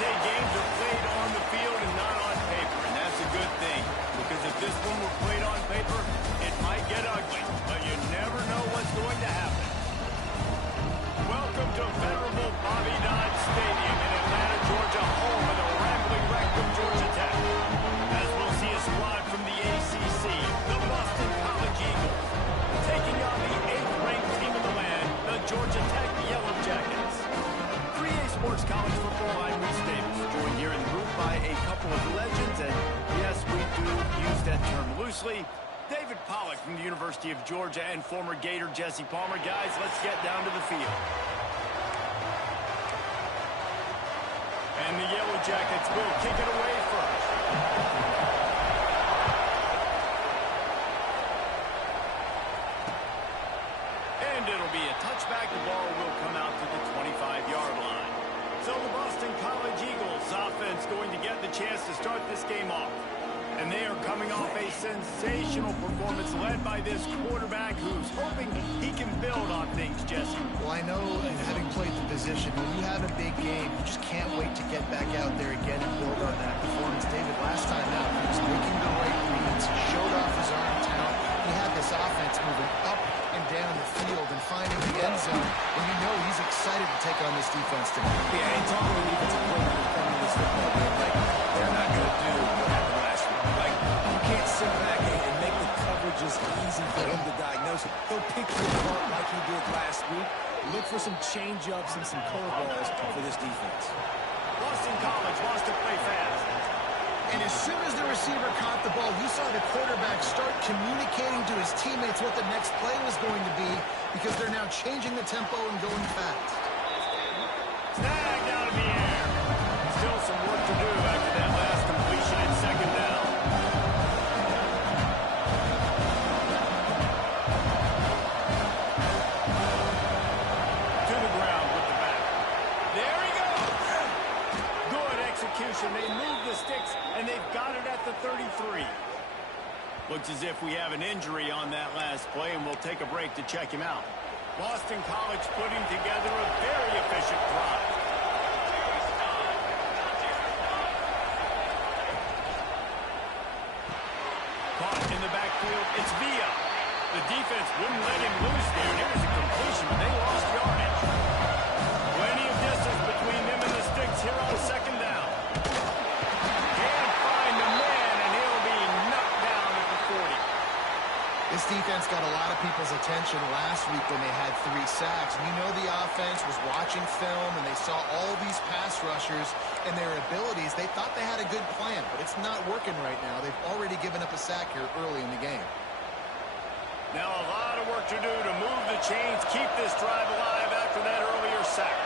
say games are played on the field and not on paper, and that's a good thing. Because if this one were played on paper, it might get ugly, but you never know what's going to happen. Welcome to venerable Bobby Dodd Stadium in Atlanta, Georgia, home of the Rambling Wreck of Georgia Tech. As we'll see a squad from the ACC, the Boston College Eagles, taking on the 8th-ranked team in the land, the Georgia Tech Yellow Jackets. 3A Sports College football, I'm Reese Davis, joined here in the booth by a couple of legends, and yes, we do use that term loosely. David Pollack from the University of Georgia and former Gator Jesse Palmer. Guys, let's get down to the field. And the Yellow Jackets will kick it away first. And it'll be a touchback. The ball will come out to the 25-yard line. So the Boston College Eagles offense going to get the chance to start this game off. And they are coming off a sensational performance led by this quarterback who's hoping he can build on things, Jesse. Well, I know, having played the position, when you have a big game, you just can't wait to get back out there again and build on that performance. David, last time out, he was making the right reads. He showed off his arm talent. He had this offense moving up and down the field and finding the end zone. And you know he's excited to take on this defense tonight. Yeah, and talking to defensive players coming to this football game, like, they're not going to do what happened last week. Like, you can't sit back and make the coverages easy for him to diagnose. He'll pick you apart like he did last week. Look for some change-ups and some curveballs for this defense. Boston College wants to play fast. And as soon as the receiver caught the ball, you saw the quarterback start communicating to his teammates what the next play was going to be because they're now changing the tempo and going fast. Snagged out of the air. Still some work to do after that last completion in second down. To the ground with the back. There he goes. Good execution. They move the sticks, and they've got it at the 33. Looks as if we have an injury on that last play, and we'll take a break to check him out. Boston College putting together a very efficient drive. Caught in the backfield, it's Villa. The defense wouldn't let him loose there. There was a completion, but they lost yardage. Plenty of distance between them and the sticks here on second down. Can't find the man, and he'll be knocked down at the 40. This defense got a lot of people's attention last week when they had 3 sacks. And you know the offense was watching film, and they saw all these pass rushers and their abilities. They thought they had a good plan, but it's not working right now. They've already given up a sack here early in the game. Now a lot of work to do to move the chains, keep this drive alive after that earlier sack.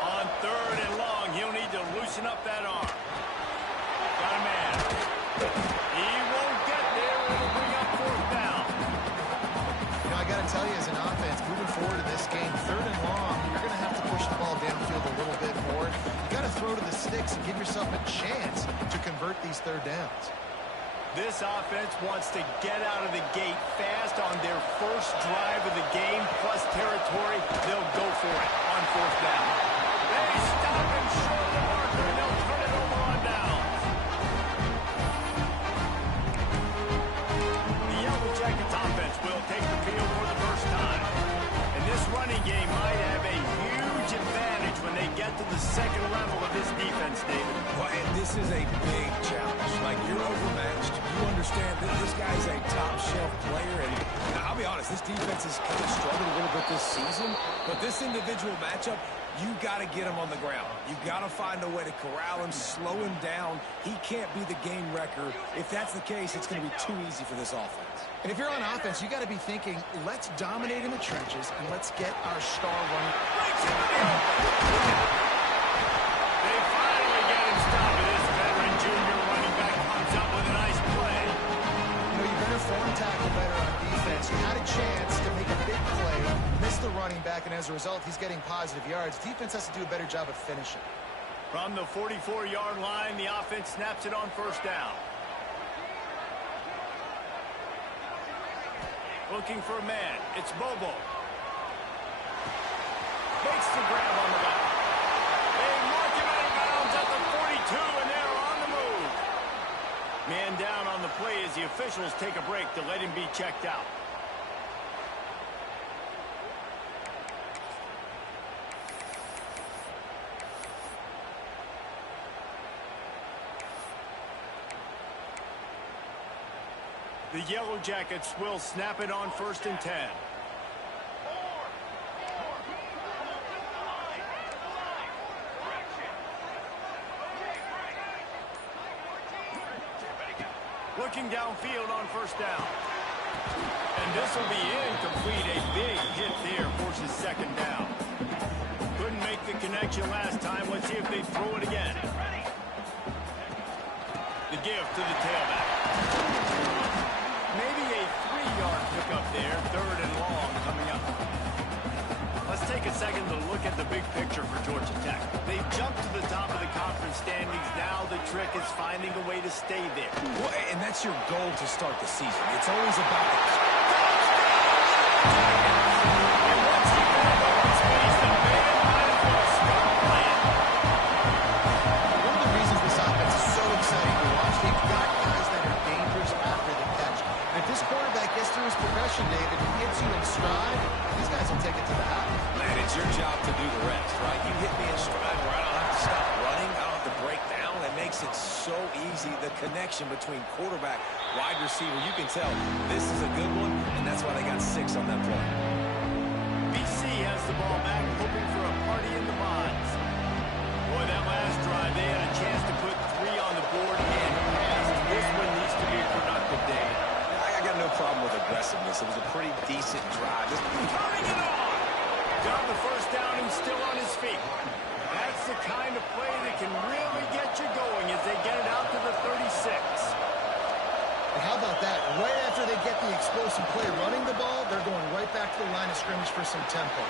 On 3rd and long, he'll need to loosen up that arm. Got a man. He won't get there. It'll bring up 4th down. You know, I got to tell you, as an offense, moving forward in this game, 3rd and long, you're going to have to push the ball downfield a little bit more. You got to throw to the sticks and give yourself a chance to convert these 3rd downs. This offense wants to get out of the gate fast on their first drive of the game, plus territory. They'll go for it on 4th down. They stop him short of the marker, and they'll turn it over on downs. The Yellow Jackets offense will take the field for the first time. And this running game might have a huge advantage when they get to the second level of this defense, David. Well, and this is a big challenge. Like, you're overmatched. You understand that this guy's a top-shelf player, and I'll be honest, this defense has kind of struggled a little bit this season, but this individual matchup, you got to get him on the ground. You got to find a way to corral him, slow him down. He can't be the game wrecker. If that's the case, it's going to be too easy for this offense. And if you're on offense, you got to be thinking, let's dominate in the trenches and let's get our star running. They finally get him stopped. This veteran junior running back comes up with a nice play. You know, you better form tackle better on defense. You had a chance to make a big play, miss the running back, and as a result, he's getting positive yards. Defense has to do a better job of finishing. From the 44-yard line, the offense snaps it on 1st down. Looking for a man. It's Bobo. Makes the grab on the back. They mark play as the officials take a break to let him be checked out. The Yellow Jackets will snap it on 1st and 10. Looking downfield on 1st down. And this will be incomplete. A big hit there forces 2nd down. Couldn't make the connection last time. Let's see if they throw it again. The give to the tailback. Maybe a 3-yard pickup there. 3rd and long coming up. Let's take a second to look at the big picture for Georgia Tech. They've jumped to the top of the conference standings. Now the trick is finding a way to stay there. Well, and that's your goal to start the season. It's always about the... And once he got the space, the man might as well stop playing. One of the reasons this offense is so exciting to watch, they've got guys that are dangerous after the catch. And if this quarterback gets through his progression, David, and gets you in stride, these guys will take it to the house. Man, it's your job to do the rest, right? You hit me in stride where I don't have to stop running. I don't have to break down. It makes it so easy. The connection between quarterback, wide receiver, you can tell this is a good one, and that's why they got 6 on that play. BC has the ball back, hoping for a party in the bonds. Boy, that last drive, they had a chance to put 3 on the board and passed. This one needs to be productive, David. I got no problem with aggressiveness. It was a pretty decent drive. Turning it on! Got the 1st down and still on his feet. That's the kind of play that can really get you going as they get it out to the 36. And how about that? Right after they get the explosive play running the ball, they're going right back to the line of scrimmage for some tempo.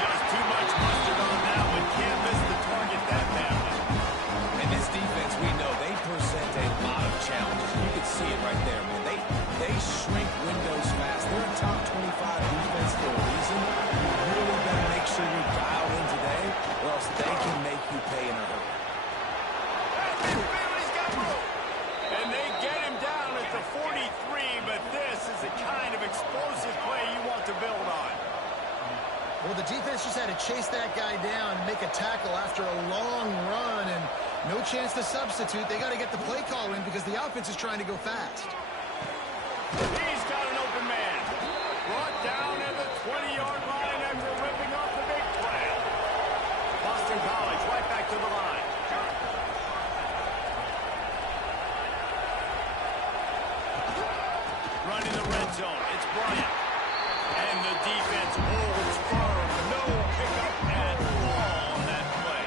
Just too much mustard on that one. Can't miss the target that badly. And this defense, we know, they present a lot of challenges. You can see it right there, man. They shrink windows fast. They're a top 25 defense for a reason. You really better make sure you're dialed in today, or else they can make you pay in a hurry. Bailey's got room. And they get him down at the 43, but this is the kind of explosive play you want to build on. Well, the defense just had to chase that guy down and make a tackle after a long run, and no chance to substitute. They got to get the play call in because the offense is trying to go fast. He's got an open man. Brought down at the 20-yard line after ripping off the big play. Boston College right back to the line. Running the red zone. It's Bryant. And the defense holds firm. No pickup at all on that play.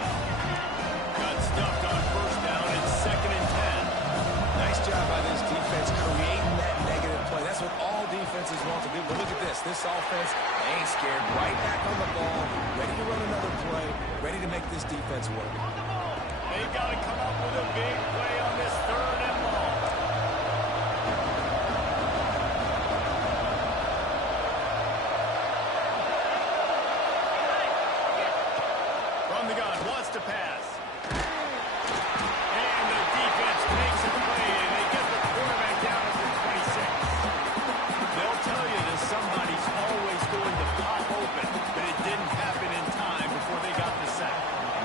Got stuffed on 1st down. It's 2nd and 10. Nice job by this defense creating that negative play. That's what all defenses want to do. But look at this. This offense, they ain't scared. Right back on the ball, ready to run another play, ready to make this defense work. They've got to come up with a big play on this 3rd and long. From the gun, wants to pass. And the defense makes a play, and they get the quarterback down at the 26. They'll tell you that somebody's always going to pop open, but it didn't happen in time before they got the sack.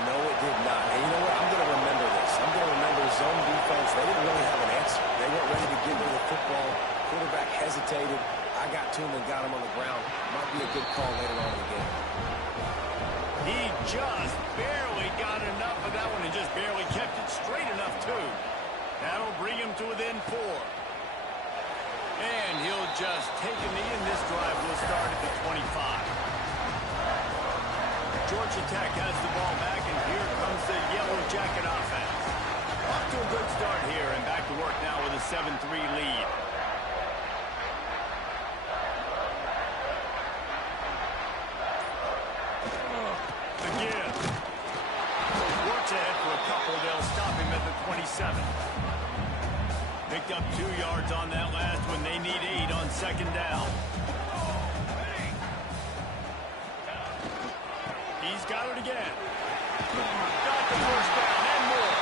No, it did not. And you know what? I'm going to remember this. I'm going to remember zone defense. They didn't really have an answer. They weren't ready to get rid of the football. Quarterback hesitated. I got to him and got him on the ground. Might be a good call later on in the game. He just barely got enough of that one and just barely kept it straight enough, too. That'll bring him to within 4. And he'll just take a knee, and this drive will start at the 25. Georgia Tech has the ball back, and here comes the Yellow Jacket offense. Off to a good start here, and back to work now with a 7-3 lead. Again. Works ahead for a couple. They'll stop him at the 27. Picked up 2 yards on that last one. They need 8 on 2nd down. He's got it again. Got the 1st down and more.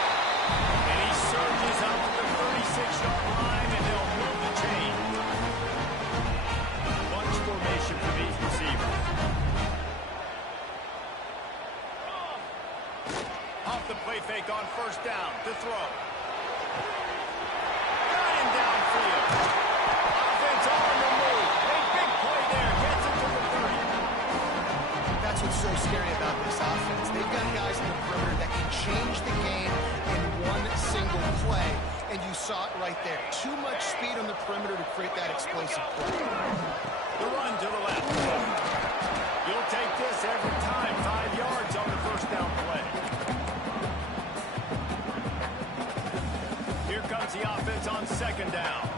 And he surges out to the 36. 6-yard line, and they'll move the chain. Bunch formation for these receivers. Off the play fake on first down to throw. Got him downfield. Offense on the move. A big play there. Gets it to the 30. That's what's so scary about this offense. They've got guys in the perimeter that can change the game in one single play, and you saw it right there. Too much speed on the perimeter to create that explosive play. The run to the left. You'll take this every time. 5 yards on the first down play. Here comes the offense on second down.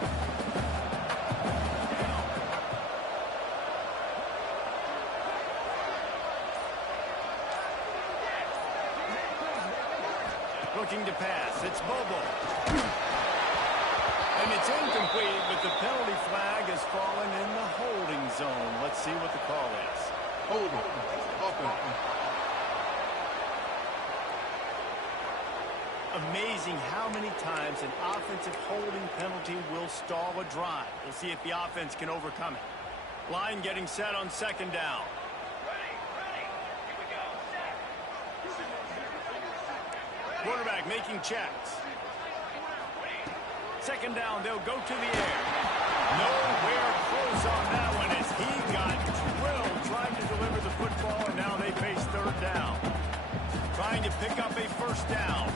Looking to pass. It's Bobo. And it's incomplete, but the penalty flag has fallen in the holding zone. Let's see what the call is. Holding. Amazing how many times an offensive holding penalty will stall a drive. We'll see if the offense can overcome it. Line getting set on second down. Quarterback making checks. Second down, they'll go to the air. Nowhere close on that one as he got drilled trying to deliver the football, and now they face third down. Trying to pick up a first down.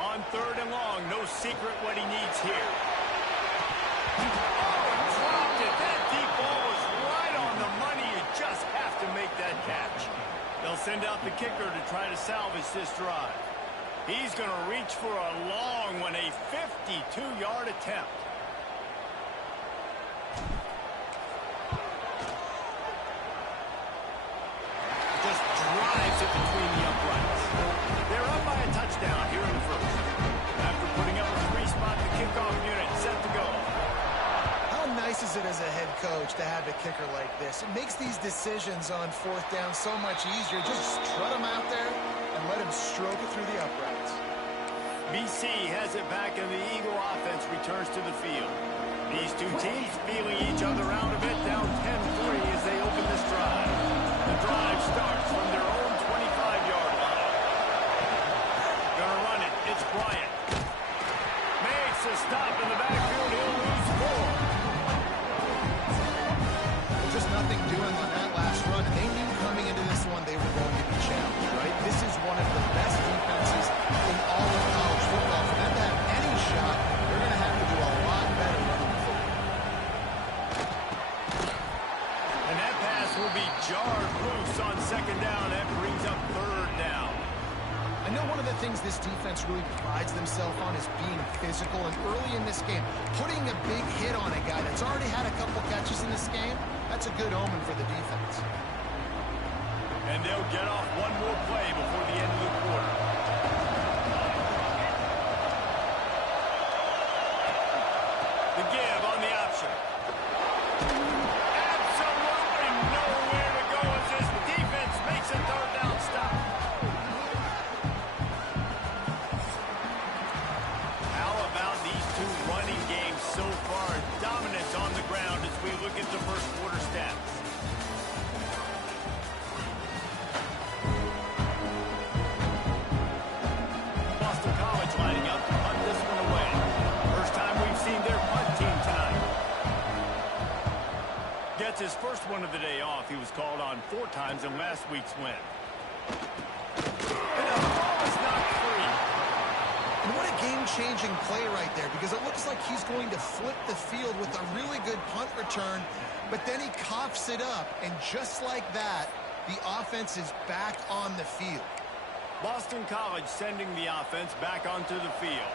On third and long, no secret what he needs here. Oh, dropped it. That deep ball was right on the money. You just have to make that catch. They'll send out the kicker to try to salvage this drive. He's going to reach for a long one, a 52-yard attempt. Just drives it between the uprights. They're up by a touchdown here in the first. After putting up a 3-spot, the kickoff unit set to go. How nice is it as a head coach to have a kicker like this? It makes these decisions on fourth down so much easier. Just strut him out there and let him stroke it through the uprights. BC has it back, and the Eagle offense returns to the field. These two teams feeling each other out a bit, down 10-3 as they open this drive. The drive starts from their own 25-yard line. Gonna run it. It's Bryant. Makes a stop in the backfield. He'll lose 4. Just nothing doing on that last run, and they knew coming into this one they were going to be challenged, right? This is one of the best defenses in all of college football. For them to have any shot, they're going to have to do a lot better moving forward. And that pass will be jarred loose on second down. That brings up third down. I know one of the things this defense really prides themselves on is being physical, and early in this game, putting a big hit on a guy that's already had a couple catches in this game, that's a good omen for the defense. And they'll get off one more play before the end of the quarter. The give on the option. Absolutely nowhere to go as this defense makes a third down stop. How about these two running games so far? Dominance on the ground as we look at the first quarter stats. Boston College lining up to punt this one away. First time we've seen their punt team tonight. Gets his first one of the day off. He was called on 4 times in last week's win. And the ball is knocked free. And what a game-changing play right there, because it looks like he's going to flip the field with a really good punt return, but then he coughs it up, and just like that, the offense is back on the field. Boston College sending the offense back onto the field.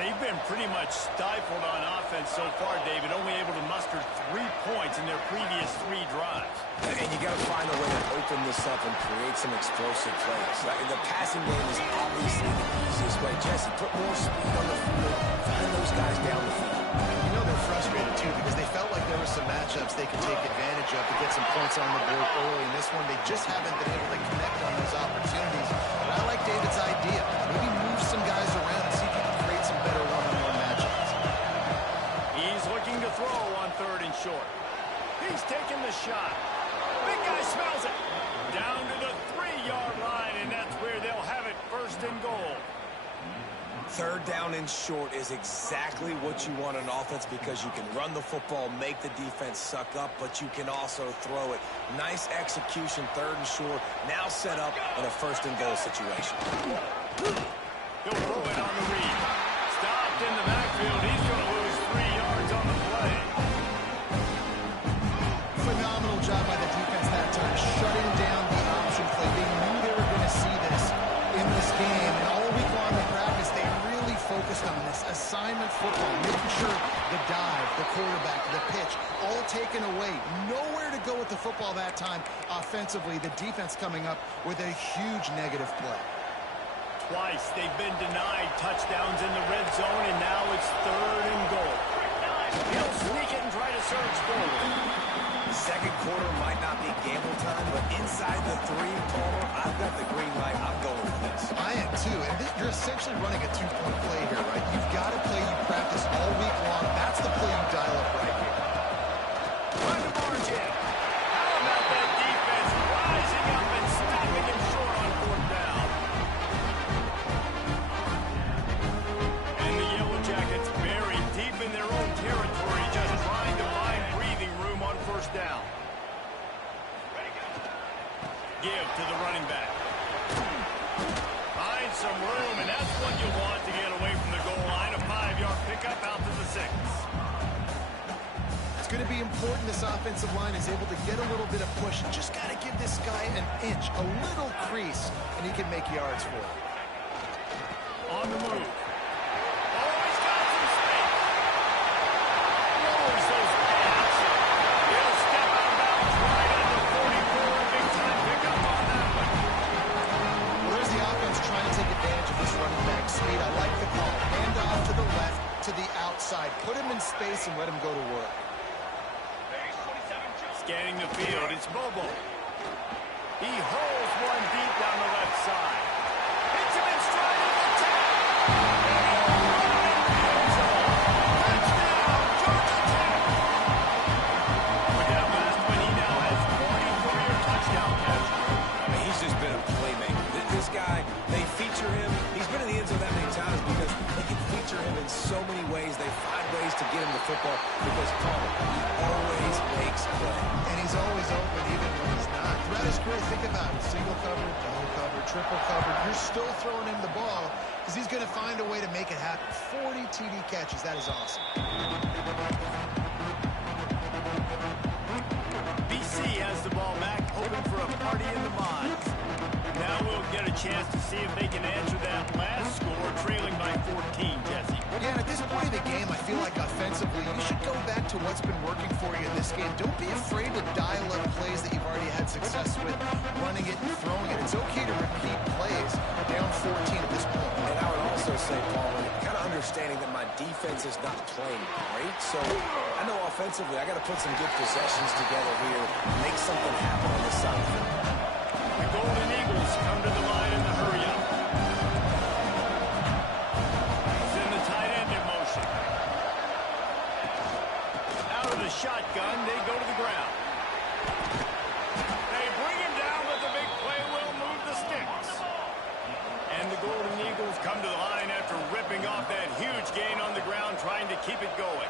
They've been pretty much stifled on offense so far, David, only able to muster 3 points in their previous 3 drives. And you got to find a way to open this up and create some explosive plays. The passing game is obviously the easiest way. Jesse, put more speed on the field. Find those guys down the field. You know they're frustrated, too, because they felt like there were some matchups they could take advantage of to get some points on the board early. In this one, they just haven't been able to connect on those opportunities. But I like David's idea. Maybe move some guys around and see if you can create some better one-on-one matchups. He's looking to throw on 3rd and short. He's taking the shot. Big guy smells it. Down to the 3-yard line, and that's where they'll have it, 1st and goal. 3rd down and short is exactly what you want on offense because you can run the football, make the defense suck up, but you can also throw it. Nice execution, 3rd and short, now set up in a 1st and goal situation. He'll throw it on the read. Stopped in the backfield. He's going to lose 3 yards on the play. Phenomenal job by the defense that time, shutting down the option play. They knew they were going to see this in this game, and all week long in practice, they really focused on this assignment football, making sure the dive, the quarterback, the pitch, all taken away. Nowhere to go with the football that time offensively. The defense coming up with a huge negative play. Twice they've been denied touchdowns in the red zone, and now it's 3rd and goal. He'll sneak it and try to surge forward. Second quarter might not be gamble time, but inside the 3, Palmer, I've got the green light. I'm going with this. I am too, and you're essentially running a 2-point play here, right? You've got a play you practice all week long. That's the play you dial up right here. Trying to march in. How about that defense rising up and stopping him short on 4th down? And the Yellow Jackets buried deep in their own territory, just trying to find breathing room on 1st down. Give to the running back. Find some room, and that's what you want to get away from the goal line. A 5-yard pickup out to the 6. It's going to be important this offensive line is able to get a little bit of push. You just got to give this guy an inch, a little crease, and he can make yards for it. On the move. Oh, he's got some space. Lowers those pads. He'll step out of bounds right under 44. A big-time pickup on that one. Well, there's the offense trying to take advantage of this running back speed. I like the call. Hand off to the left, to the outside. Put him in space and let him go to work. Scanning the field, it's Bobo. He holds one deep down the left side. Hits him in stride at the top. Touchdown, Georgia Tech. With that last one, he now has 40 career touchdown catches. I mean, he's just been a playmaker. This guy, they feature him. He's been in the end zone that many times because they can feature him in so many ways. They find ways to get him the football because Palmer, he always makes play. And he's always open even when he's not. Throughout his career, think about it. Single cover, double cover, triple cover. You're still throwing him the ball because he's going to find a way to make it happen. 40 TD catches. That is awesome. BC has the ball back, hoping for a party in the mods. Now we'll get a chance to see if they can answer that last score, trailing by 14, Jesse. Yeah, and at this point of the game, I feel like offensively, you should go back to what's been working for you in this game. Don't be afraid to dial up plays that you've already had success with, running it and throwing it. It's okay to repeat plays. Down 14 at this point. And I would also say, Paul, kind of understanding that my defense is not playing great, so I know offensively I got to put some good possessions together here, make something happen on this side. The Golden Eagles come to the line in the hurry-up. He's in the tight end in motion. Out of the shotgun, they go to the ground. They bring him down, but the big play will move the sticks. And the Golden Eagles come to the line after ripping off that huge gain on the ground, trying to keep it going.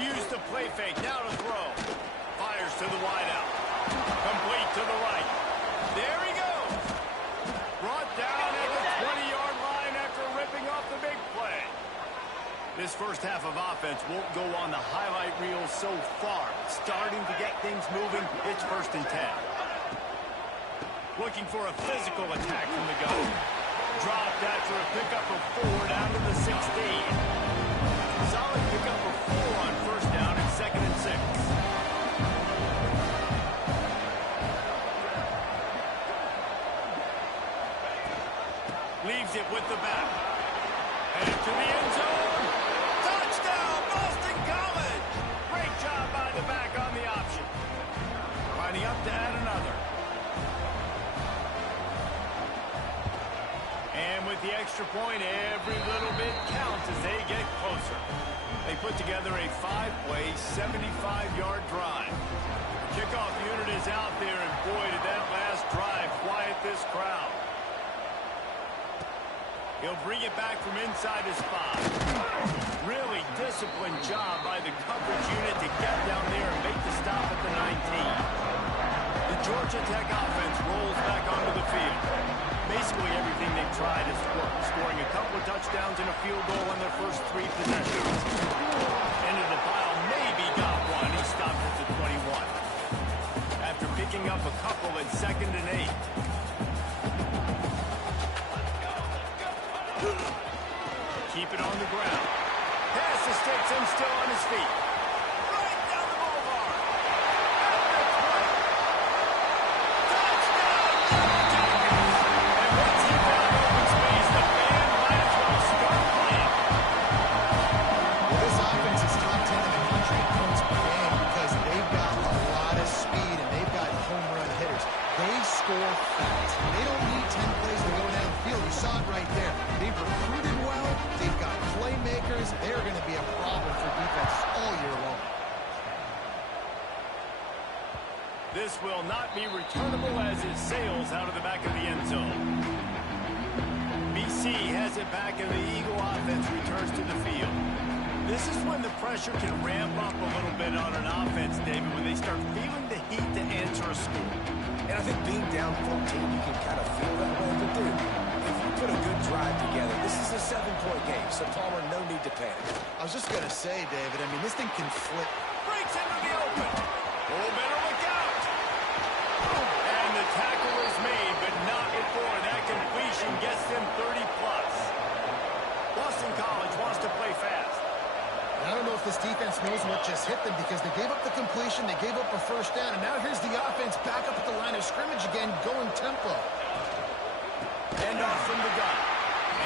Use the play fake, now to throw. Fires to the wideout. Complete to the right. There he goes. Brought down at the 20-yard line after ripping off the big play. This first half of offense won't go on the highlight reel so far. Starting to get things moving, it's 1st and 10. Looking for a physical attack from the gun. Dropped after a pickup of 4 down to the 16. Solid pickup of 4 on 1st down and 2nd and 6. Leaves it with the back. Headed to the end zone. Touchdown, Boston College. Great job by the back on the option. Lining up to add another. And with the extra point, every little bit counts as they get closer. They put together a 5-play, 75-yard drive. The kickoff unit is out there, and boy, did that last drive quiet this crowd. He'll bring it back from inside his spot. Really disciplined job by the coverage unit to get down there and make the stop at the 19. The Georgia Tech offense rolls back onto the field. Basically everything they've tried has worked, scoring a couple of touchdowns and a field goal on their first 3 possessions. Into the pile, maybe got one. He stopped at the 21. After picking up a couple at 2nd and 8. Keep it on the ground. Pass escapes him, still on his feet. Right down the boulevard. Score fast. They don't need 10 plays to go downfield. You saw it right there. They've recruited well. They've got playmakers. They're going to be a problem for defenses all year long. This will not be returnable as it sails out of the back of the end zone. BC has it back and the Eagle offense returns to the field. This is when the pressure can ramp up a little bit on an offense, David, when they start feeling the heat to answer a score. And I think being down 14, you can kind of feel that way. But, dude, if you put a good drive together, this is a 7-point game. So, Palmer, no need to panic. I was just going to say, David, I mean, this thing can flip. Breaks into the open. Oh, better look out. And the tackle is made, but not before that completion gets them 30-plus. Boston College wants to play fast. I don't know if this defense knows what just hit them because they gave up the completion, they gave up a first down, and now here's the offense back up at the line of scrimmage again, going tempo. End off from the gun.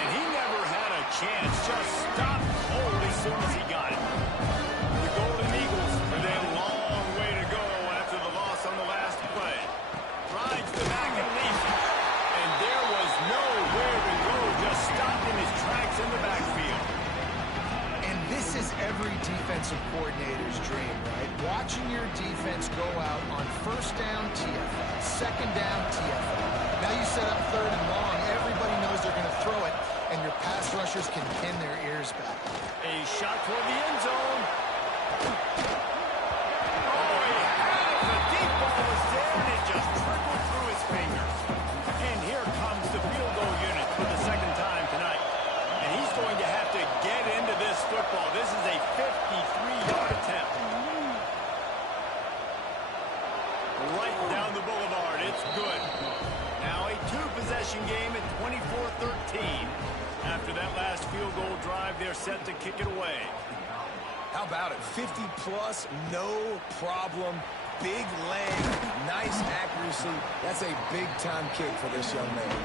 And he never had a chance, just stopped cold as soon as he got it. The Golden Eagles with a long way to go after the loss on the last play. Rides the back and leaves it. And there was nowhere to go, just stopped in his tracks in the backfield. This is every defensive coordinator's dream, right? Watching your defense go out on first down, TFL, second down, TFL. Now you set up 3rd and long. Everybody knows they're going to throw it, and your pass rushers can pin their ears back. A shot toward the end zone. Oh, he had it. The deep ball was there, and it just trickled through his fingers. And here comes the field goal unit for the 2nd time tonight. And he's going to have to get into this football. This is a 53-yard attempt. Right down the boulevard. It's good. Now a 2-possession game at 24-13. After that last field goal drive, they're set to kick it away. How about it? 50-plus, no problem. Big leg, nice accuracy. That's a big-time kick for this young man.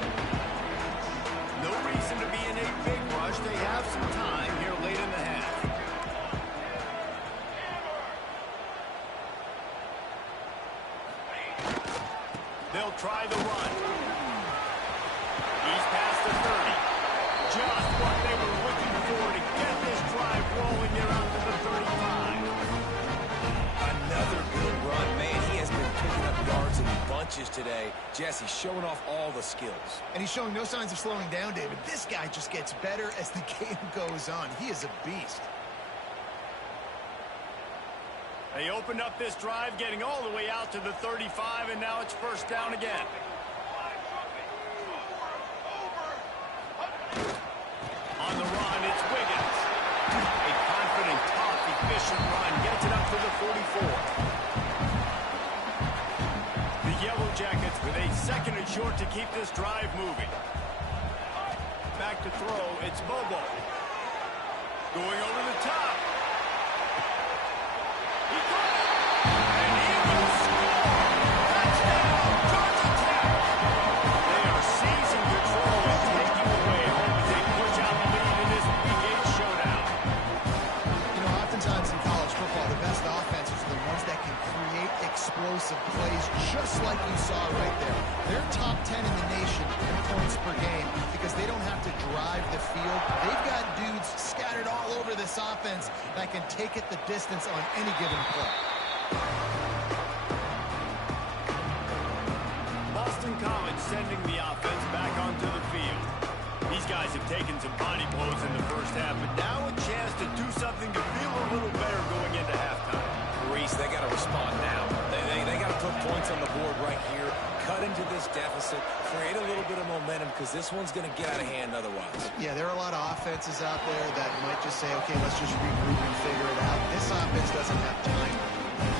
No reason to be in a big rush. They have some time here late in the half. They'll try the run. He's past the 30. Just what they were looking for to get this drive rolling here out to the 35. Another good run, man. He has been picking up yards in bunches today. Jesse showing off all the skills. And he's showing no signs of slowing down, David. This guy just gets better as the game goes on. He is a beast. They opened up this drive, getting all the way out to the 35, and now it's first down again. On the run, it's Wiggins. A confident, tough, efficient run gets it up to the 44. The Yellow Jackets with a 2nd and short to keep this drive moving. Back to throw, it's Bobo. Going over the top. He caught it! And Eagles score! Touchdown, Georgia Tech! They are seizing control and taking away home as they push out the lead in this drive the field. They've got dudes scattered all over this offense that can take it the distance on any given play. Boston College sending the offense back onto the field. These guys have taken some body blows in the first half, but now a chance to do something to feel a little better going into halftime. Reese, they got to respond now. They got to put points on the board right here, cut into this deficit, create a little bit of momentum, because this one's going to get out of hand otherwise. Yeah, there are a lot of offenses out there that might just say, okay, let's just regroup and figure it out. This offense doesn't have time.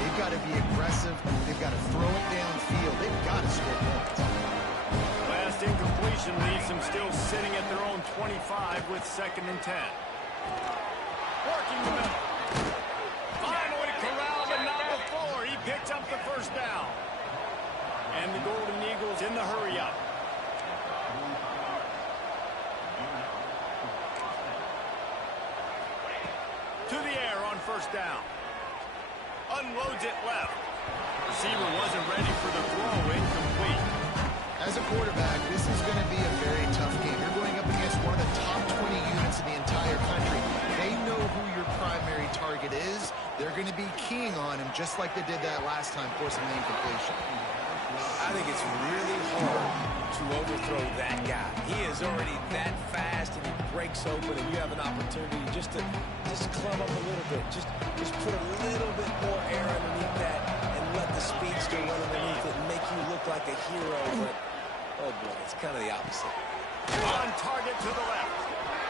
They've got to be aggressive. They've got to throw it downfield. They've got to score points. Last incompletion leaves them still sitting at their own 25 with 2nd and 10. Working the middle. Finally corralled, but not before. He picks up the first down. And the Golden Eagles in the hurry-up. To the air on first down. Unloads it left. Receiver wasn't ready for the throw. Incomplete. As a quarterback, this is going to be a very tough game. You're going up against one of the top 20 units in the entire country. They know who your primary target is. They're going to be keying on him just like they did that last time, forcing the incompletion. I think it's really hard to overthrow that guy. He is already that fast, and he breaks open, and you have an opportunity just to club up a little bit. Just put a little bit more air underneath that and let the speedster run underneath it and make you look like a hero. But, oh boy, it's kind of the opposite. On target to the left.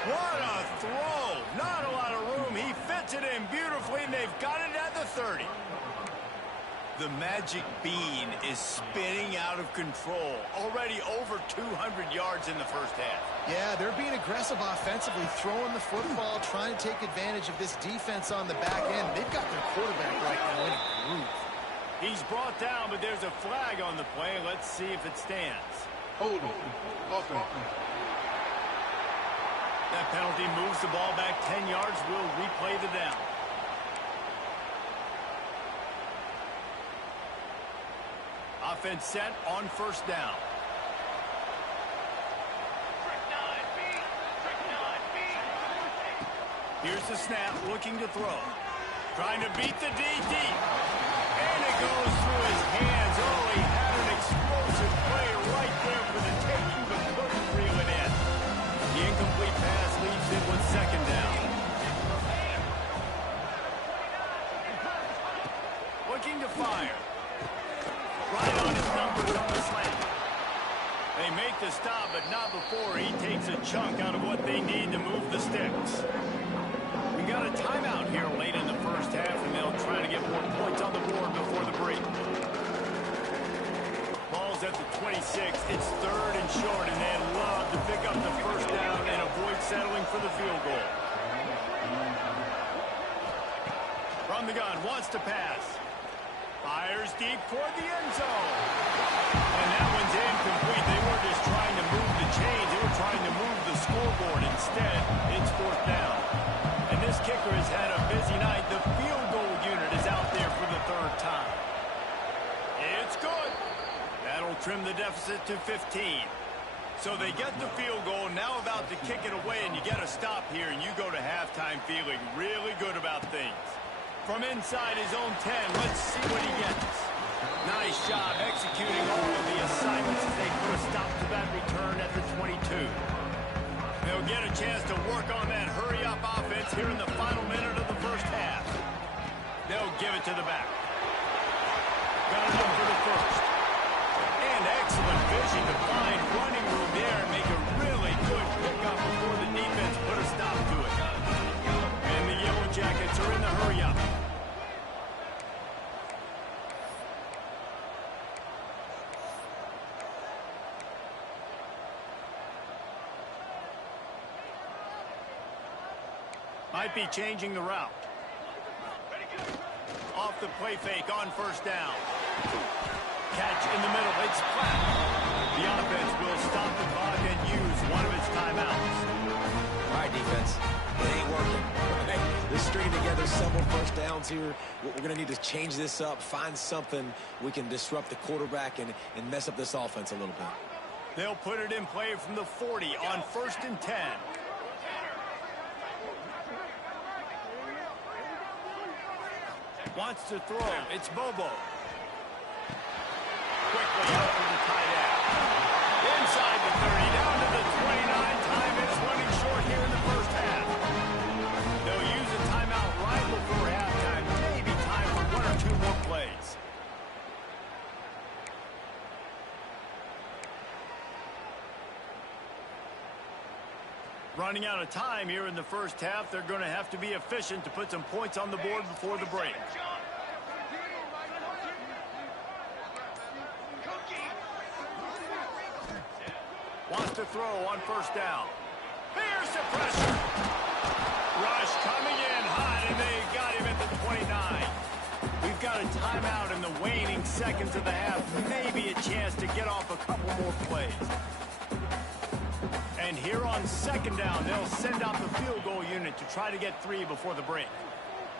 What a throw. Not a lot of room. He fits it in beautifully, and they've got it at the 30. The magic bean is spinning out of control. Already over 200 yards in the first half. Yeah, they're being aggressive offensively, throwing the football, trying to take advantage of this defense on the back end. They've got their quarterback right now in a groove. He's brought down, but there's a flag on the play. Let's see if it stands. Hold on. Offense. That penalty moves the ball back 10 yards. We'll replay the down. Offense set on first down. Here's the snap, looking to throw. Trying to beat the D deep. And it goes through his hands. Oh, he had an explosive play right there for the taking, but couldn't reel it in. The incomplete pass leaves it with 2nd down. Looking to fire. Right on his numbers on the slant. They make the stop, but not before he takes a chunk out of what they need to move the sticks. We got a timeout here late in the first half, and they'll try to get more points on the board before the break. Ball's at the 26. It's 3rd and short, and they'd love to pick up the first down and avoid settling for the field goal. From the gun, wants to pass. Fires deep toward the end zone. And that one's incomplete. They were just trying to move the chains. They were trying to move the scoreboard. Instead, it's 4th down. And this kicker has had a busy night. The field goal unit is out there for the 3rd time. It's good. That'll trim the deficit to 15. So they get the field goal, now about to kick it away, and you get a stop here, and you go to halftime feeling really good about things. From inside his own 10, let's see what he gets. Nice job executing all of the assignments as they put a stop to that return at the 22. They'll get a chance to work on that hurry-up offense here in the final minute of the first half. They'll give it to the back. Got to look for the first. And excellent vision to find running room there and make a really good pickup before the defense put a stop to it. And the Yellow Jackets are in the hurry-up. Might be changing the route. Off the play fake on first down. Catch in the middle. It's flat. The offense will stop the clock and use one of its timeouts. All right, defense. It ain't working. Hey, they're stringing together several first downs here. We're going to need to change this up, find something we can disrupt the quarterback and mess up this offense a little bit. They'll put it in play from the 40 on 1st and 10. Wants to throw. It's Bobo. Quickly out for the tight end. Inside the 30, down to the 29. Time is running short here in the first half. They'll use a timeout right before halftime. Maybe time for 1 or 2 more plays. Running out of time here in the first half. They're going to have to be efficient to put some points on the board before the break. Wants to throw on 1st down. Here's the pressure. Rush coming in hot, and they got him at the 29. We've got a timeout in the waning seconds of the half. Maybe a chance to get off a couple more plays. And here on 2nd down, they'll send out the field goal unit to try to get 3 before the break.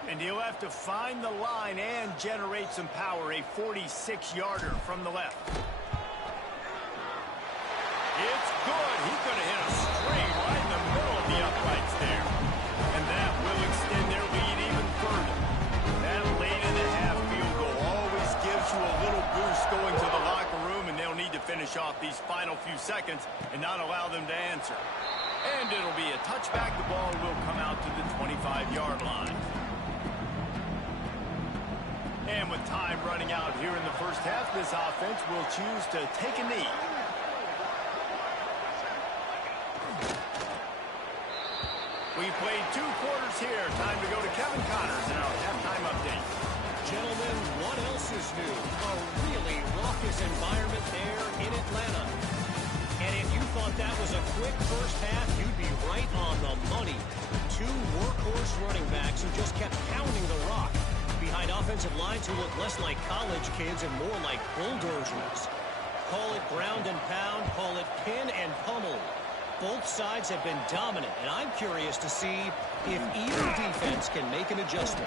And he'll have to find the line and generate some power, a 46-yarder from the left. It's good. He could have hit a straight right in the middle of the uprights there. And that will extend their lead even further. That late-in-the-half field goal always gives you a little boost going to the locker room, and they'll need to finish off these final few seconds and not allow them to answer. And it'll be a touchback. The ball will come out to the 25-yard line. And with time running out here in the first half, this offense will choose to take a knee. We played 2 quarters here. Time to go to Kevin Connors in our halftime update. Gentlemen, what else is new? A really raucous environment there in Atlanta. And if you thought that was a quick first half, you'd be right on the money. 2 workhorse running backs who just kept pounding the rock behind offensive lines who look less like college kids and more like bulldozers. Call it ground and pound, call it pin and pummel. Both sides have been dominant, and I'm curious to see if either defense can make an adjustment.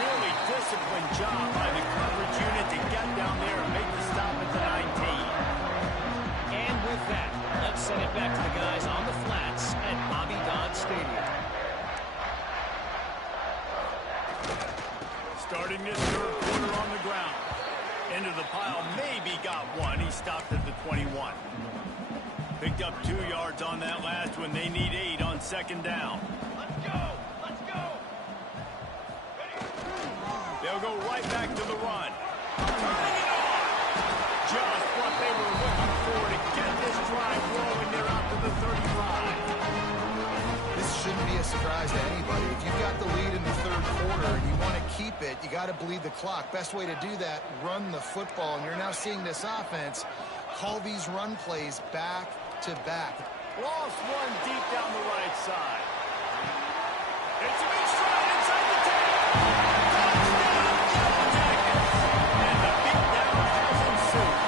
Really disciplined job by the coverage unit to get down there and make the stop at the 19. And with that, let's send it back to the guys on the flats at Bobby Dodd Stadium. Starting this 3rd quarter on the ground. Into the pile, maybe got 1. He stopped at the 21. Picked up 2 yards on that last one. They need 8 on 2nd down. Let's go! Let's go! They'll go right back to the run. Turning it on! Just what they were looking for to get this drive rolling. They're out to the 35. This shouldn't be a surprise to anybody. If you've got the lead in the 3rd quarter and you want to keep it, you got to bleed the clock. Best way to do that, run the football. And you're now seeing this offense call these run plays back to back. Lost 1 deep down the right side. It's a big stride inside the 10. Touchdown, Yellow Jackets. And the beatdown has ensued.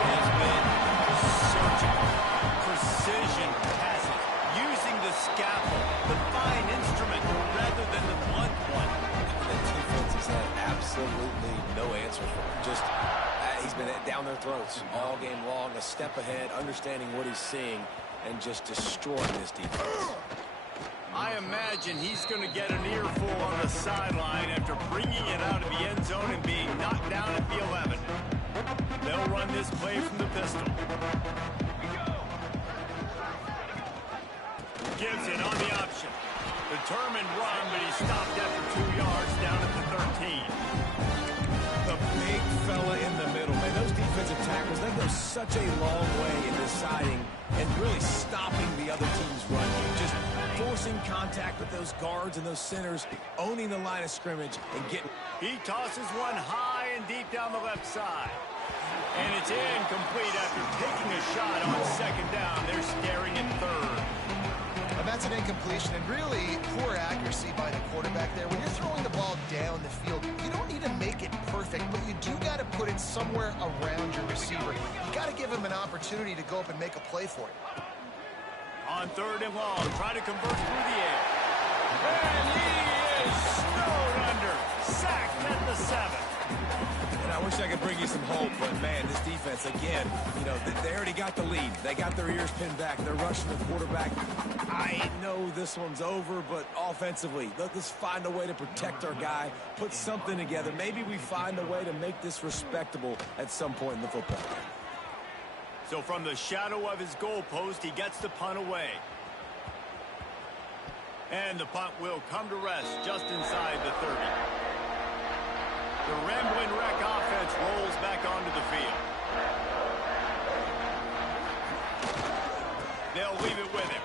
It has been surgical, precision passing, using the scaffold, the fine instrument, rather than the blunt one. The defense has had absolutely no answer for him. Just he's been down their throats all game long, a step ahead, understanding what he's seeing, and just destroying this defense. I imagine he's going to get an earful on the sideline after bringing it out of the end zone and being knocked down at the 11. They'll run this play from the pistol. Gibson on the option. Determined run, but he stopped after 2 yards down at the 13. The big fella in the middle, man. Those defensive tackles, they go such a long way in deciding and really stopping the other team's run game. Just forcing contact with those guards and those centers, owning the line of scrimmage, and getting... He tosses one high and deep down the left side. And it's incomplete after taking a shot on 2nd down. They're staring at 3rd. And that's an incompletion and really poor accuracy by the quarterback there. When you're throwing the ball down the field, you don't need to make it perfect, but you do got to put it somewhere around your receiver. You got to give him an opportunity to go up and make a play for it. On 3rd and long, try to convert through the air. And he is snowed under. Sacked at the 7. And I wish I could bring you some hope, but, man, this defense, again, you know, they already got the lead. They got their ears pinned back. They're rushing the quarterback. I know this one's over, but offensively, let's find a way to protect our guy, put something together. Maybe we find a way to make this respectable at some point in the football game. So from the shadow of his goalpost, he gets the punt away. And the punt will come to rest just inside the 30. The Ramblin' Wreck offense rolls back onto the field. They'll leave it with him.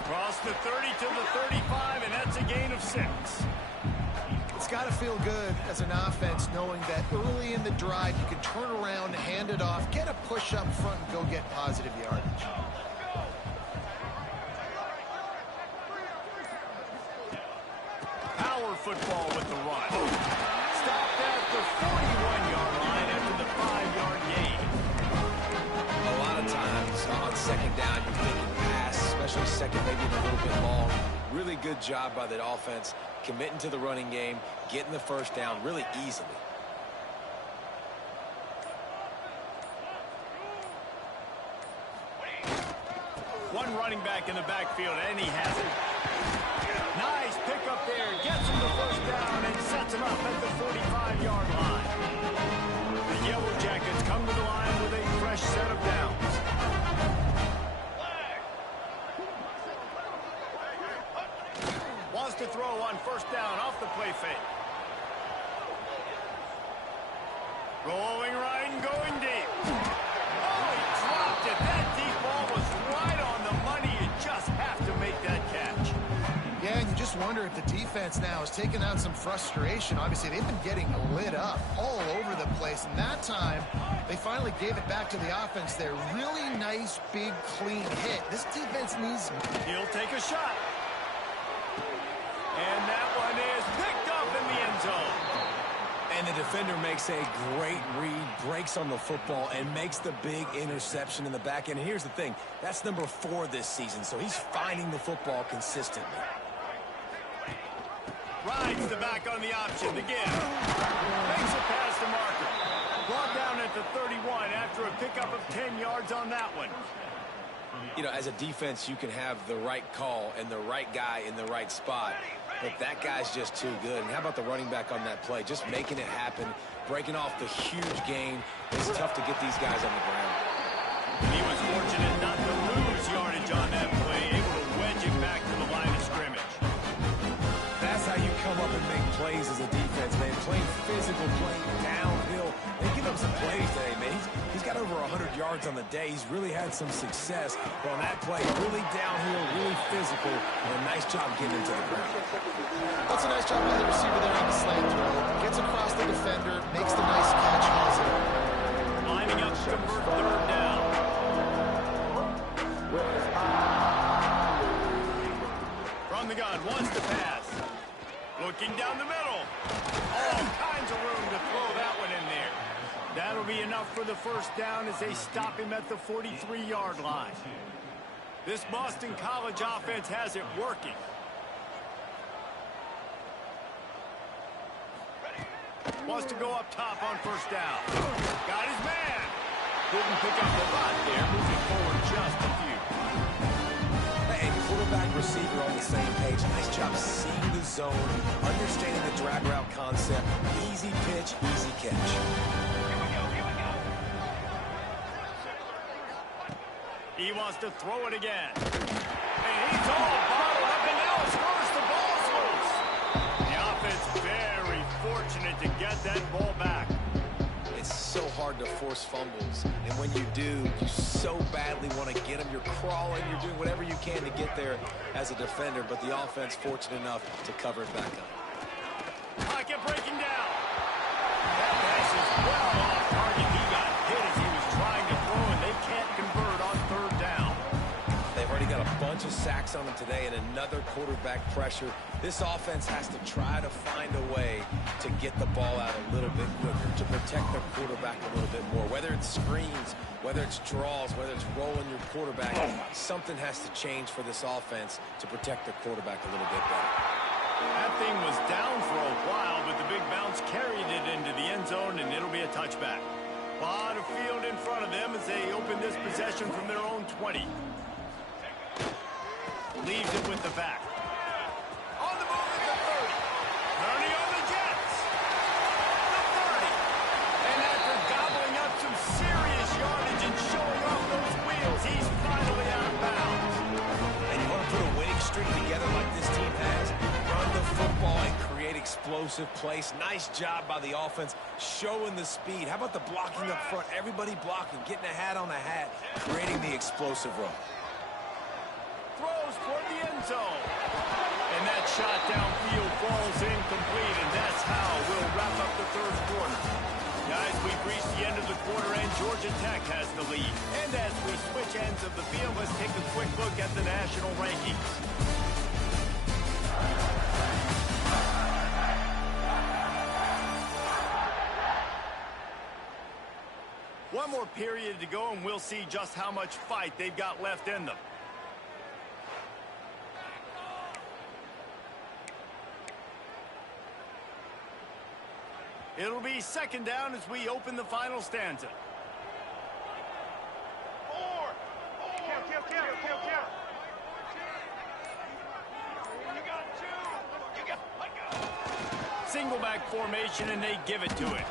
Across the 30 to the 35, and that's a gain of 6. It's got to feel good as an offense knowing that early in the drive you can turn around, hand it off, get a push up front, and go get positive yardage. Power football with the run. Stopped at the 41-yard line after the 5-yard gain. A lot of times on second down, you're thinking pass, especially second, maybe a little bit long. Really good job by the offense, committing to the running game, getting the first down really easily. One running back in the backfield, and he has it. Nice pickup there. Gets him the first down and sets him up at the 45-yard line. The Yellow Jackets come to the line with a fresh set of downs. Wants to throw on first down off the play fake. Rolling right and going deep. Oh, he dropped it. That deep ball was right on the money. You just have to make that catch. Yeah, and you just wonder if the defense now is taking out some frustration. Obviously, they've been getting lit up all over the place. And that time, they finally gave it back to the offense there. Really nice, big, clean hit. This defense needs... He'll take a shot. And that one is picked up in the end zone. And the defender makes a great read, breaks on the football, and makes the big interception in the back end. And here's the thing, that's number 4 this season, so he's finding the football consistently. Rides the back on the option, the give. Makes it past the marker. Brought down at the 31 after a pickup of 10 yards on that one. You know, as a defense, you can have the right call and the right guy in the right spot, but that guy's just too good. And how about the running back on that play? Just making it happen, breaking off the huge gain. It's tough to get these guys on the ground. He was fortunate not to lose yardage on that play, able to wedge it back to the line of scrimmage. That's how you come up and make plays as a defense, man. Playing physical, playing downhill. They give up some plays today, man. He's got over 100 yards on the day. He's really had some success. But on that play, really downhill, really physical, and a nice job getting into the ground. That's a nice job by the receiver there on the slant throw. Gets across the defender, makes the nice catch, hauls it. Lining up to convert third down. From the gun, wants to pass. Looking down the middle. All kinds of room to throw that one in there. That'll be enough for the first down as they stop him at the 43-yard line. This Boston College offense has it working. Wants to go up top on first down. Got his man. Didn't pick up the lot there, moving forward just a few. Hey, quarterback, receiver on the same page. Nice job seeing the zone, understanding the drag route concept. Easy pitch, easy catch. He wants to throw it again. And he's all bottled up, and now scores the ball's loose. The offense very fortunate to get that ball back. It's so hard to force fumbles, and when you do, you so badly want to get them. You're crawling, you're doing whatever you can to get there as a defender, but the offense fortunate enough to cover it back up. Pocket breaking down. That pass is well off target. He got hit as he was trying to throw, and they can't convert on third down. They've already got a bunch of sacks on them today and another quarterback pressure. This offense has to try to find a way to get the ball out a little bit quicker, to protect their quarterback a little bit more. Whether it's screens, whether it's draws, whether it's rolling your quarterback, something has to change for this offense to protect their quarterback a little bit better. That thing was down for a while, but the big bounce carried it into the end zone, and it'll be a touchback. A lot of field in front of them as they open this possession from their own 20. Leaves it with the back. On the move at the 30. Purdy on the Jets. The 30. And after gobbling up some serious yardage and showing off those wheels, he's finally out of bounds. And you want to put a winning streak together like this team has? Run the football and create explosive plays. Nice job by the offense, showing the speed. How about the blocking up front? Everybody blocking, getting a hat on a hat, creating the explosive run. Throws toward the end zone. And that shot downfield falls incomplete, and that's how we'll wrap up the third quarter. Guys, we've reached the end of the quarter, and Georgia Tech has the lead. And as we switch ends of the field, let's take a quick look at the national rankings. One more period to go, and we'll see just how much fight they've got left in them. It'll be second down as we open the final stanza. Single back formation, and they give it to him.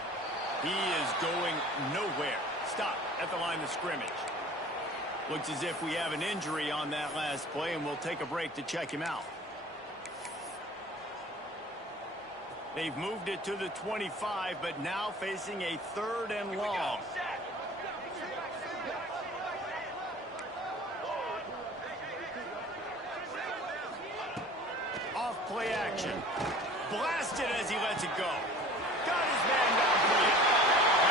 He is going nowhere. Stop at the line of scrimmage. Looks as if we have an injury on that last play, and we'll take a break to check him out. They've moved it to the 25, but now facing a third and long. Off play action. Blasted as he lets it go. Got his man down for you.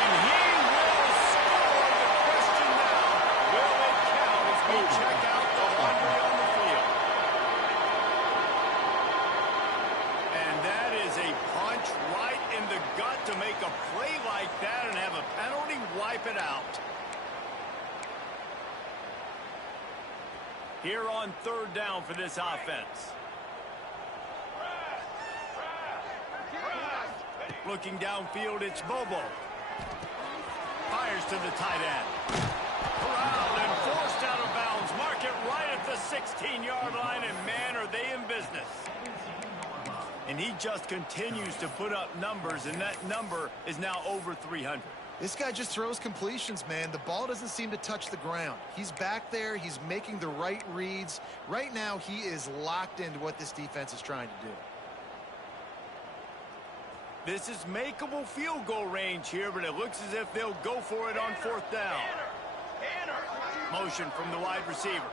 And he will score. The question now, will it count as we check out the laundry on the field? And that is a punch right in the gut to make a play like that and have a penalty wipe it out. Here on third down for this offense. Looking downfield, it's Bobo. Fires to the tight end. Corralled and forced out of bounds. Mark it right at the 16-yard line, and man, are they in business. And he just continues to put up numbers, and that number is now over 300. This guy just throws completions, man. The ball doesn't seem to touch the ground. He's back there. He's making the right reads. Right now, he is locked into what this defense is trying to do. This is makeable field goal range here, but it looks as if they'll go for it on fourth down. Motion from the wide receiver.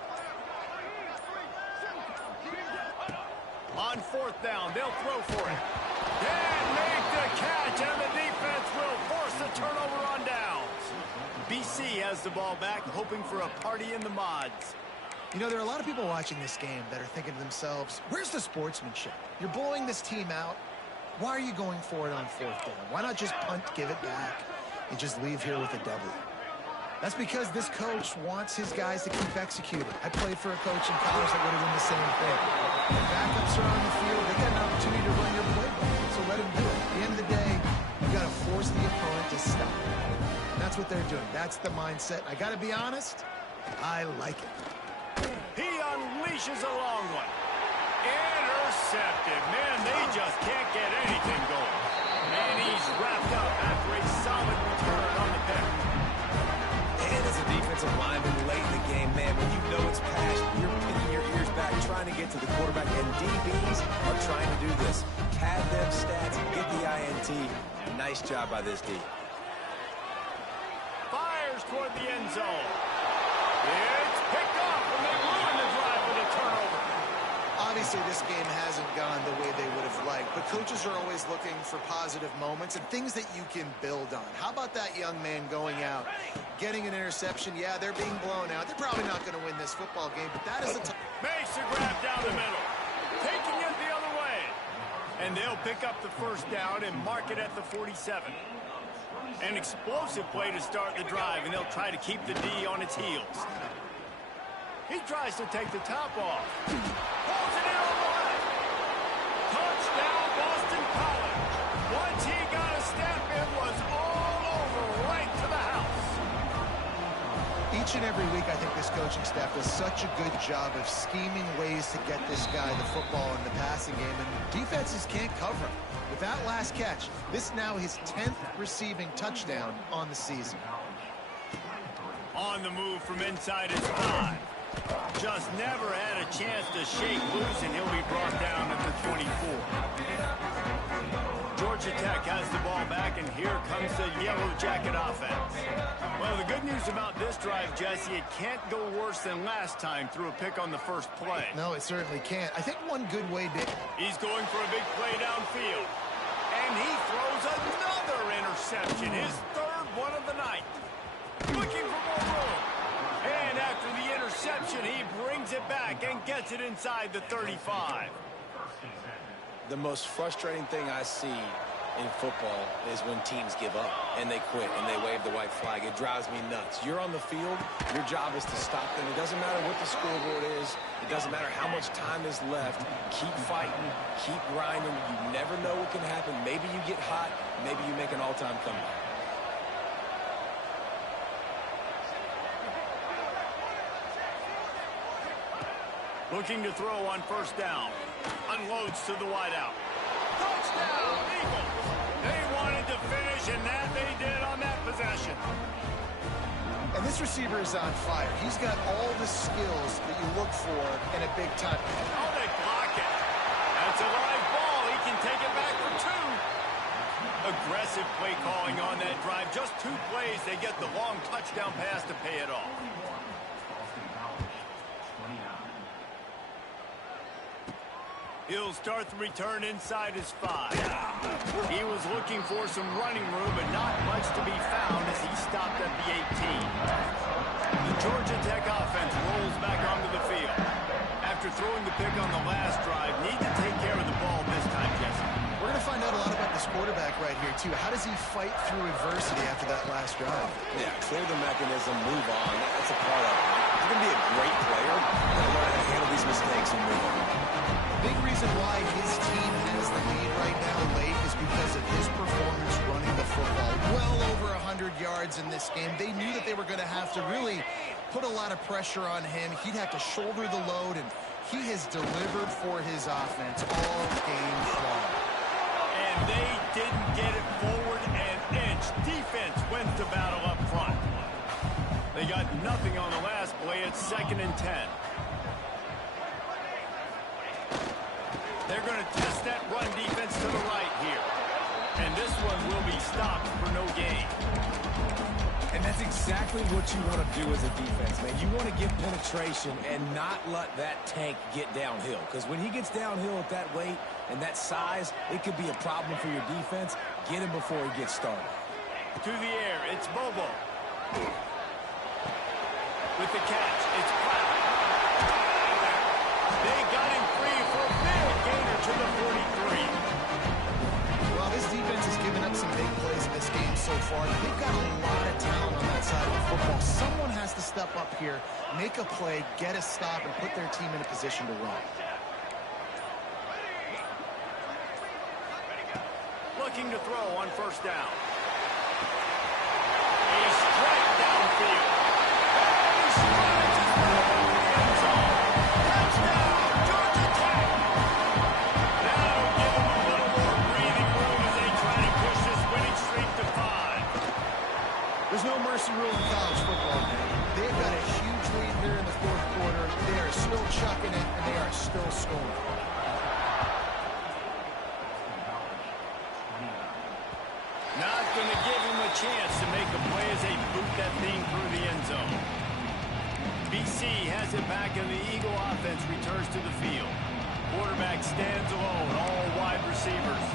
On fourth down, they'll throw for it. And make the catch, and the defense will force the turnover on downs. BC has the ball back, hoping for a party in the mods. You know, there are a lot of people watching this game that are thinking to themselves, where's the sportsmanship? You're blowing this team out. Why are you going for it on fourth down? Why not just punt, give it back, and just leave here with a W? That's because this coach wants his guys to keep executing. I played for a coach in college that would have done the same thing. When backups are on the field, they got an opportunity to run your playbook, so let them do it. At the end of the day, you got to force the opponent to stop. And that's what they're doing. That's the mindset. I got to be honest, I like it. He unleashes a long one. Intercepted. Man, they just can't get anything going. And he's wrapped up after a solid return on the pick. And as a defensive lineman late in the game, man, when you know it's past, you're pinning your ears back, trying to get to the quarterback, and DBs are trying to do this. Pad them stats, get the INT. Nice job by this D. Fires toward the end zone. It's picked off, and they ruin the drive with a turnover. Obviously, this game hasn't gone the way they would have liked, but coaches are always looking for positive moments and things that you can build on. How about that young man going out, getting an interception? Yeah, they're being blown out. They're probably not going to win this football game, but that is a Makes the grab down the middle. Taking it the other way. And they'll pick up the first down and mark it at the 47. An explosive play to start the drive, and they'll try to keep the D on its heels. He tries to take the top off. Pulls it in on the left. Touchdown, Boston College. Once he got a step, it was all over, right to the house. Each and every week, I think this coaching staff does such a good job of scheming ways to get this guy the football in the passing game, and defenses can't cover him. With that last catch, this now his 10th receiving touchdown on the season. On the move from inside his 5. Just never had a chance to shake loose, and he'll be brought down at the 24. Georgia Tech has the ball back, and here comes the Yellow Jacket offense. Well, the good news about this drive, Jesse, it can't go worse than last time through a pick on the first play. No, it certainly can't. I think one good way to... He's going for a big play downfield. And he throws another interception, his third one of the night. Looking for more room. And after the interception, he brings it back and gets it inside the 35. The most frustrating thing I see in football is when teams give up and they quit and they wave the white flag. It drives me nuts. You're on the field. Your job is to stop them. It doesn't matter what the scoreboard is. It doesn't matter how much time is left. Keep fighting. Keep grinding. You never know what can happen. Maybe you get hot. Maybe you make an all-time comeback. Looking to throw on first down. Unloads to the wideout. Touchdown, Eagles! They wanted to finish, and that they did on that possession. And this receiver is on fire. He's got all the skills that you look for in a big time. Oh, they block it. That's a live ball. He can take it back for 2. Aggressive play calling on that drive. Just 2 plays. They get the long touchdown pass to pay it off. He'll start the return inside his 5. He was looking for some running room, but not much to be found as he stopped at the 18. The Georgia Tech offense rolls back onto the field. After throwing the pick on the last drive, need to take care of the ball this time, Jesse. We're going to find out a lot about this quarterback right here, too. How does he fight through adversity after that last drive? Yeah, clear the mechanism, move on. That's a part of it. You're going to be a great player. You're going to learn how to handle these mistakes and move on. Big reason why his team has the lead right now late is because of his performance running the football. Well over 100 yards in this game. They knew that they were going to have to really put a lot of pressure on him. He'd have to shoulder the load, and he has delivered for his offense all game long. And they didn't get it forward an inch. Defense wins the battle up front. They got nothing on the last play. It's 2nd and 10. They're going to test that run defense to the right here. And this one will be stopped for no gain. And that's exactly what you want to do as a defense, man. You want to get penetration and not let that tank get downhill. Because when he gets downhill at that weight and that size, it could be a problem for your defense. Get him before he gets started. To the air, it's Bobo. With the catch, it's Pratt. They got him free for a big gainer to the 43. Well, this defense has given up some big plays in this game so far. They've got a lot of talent on that side of the football. Someone has to step up here, make a play, get a stop, and put their team in a position to run. Looking to throw on first down. He's straight downfield. He strides his way into the end zone. Touchdown, Georgia Tech. That'll give them a little more breathing room as they try to push this winning streak to 5. There's no mercy rule in college football, man. They've got a huge lead here in the 4th quarter. They are still chucking it, and they are still scoring. Not going to give him a chance to make a play as they boot that thing through the end zone. BC has it back, and the Eagle offense returns to the field. Quarterback stands alone, all wide receivers.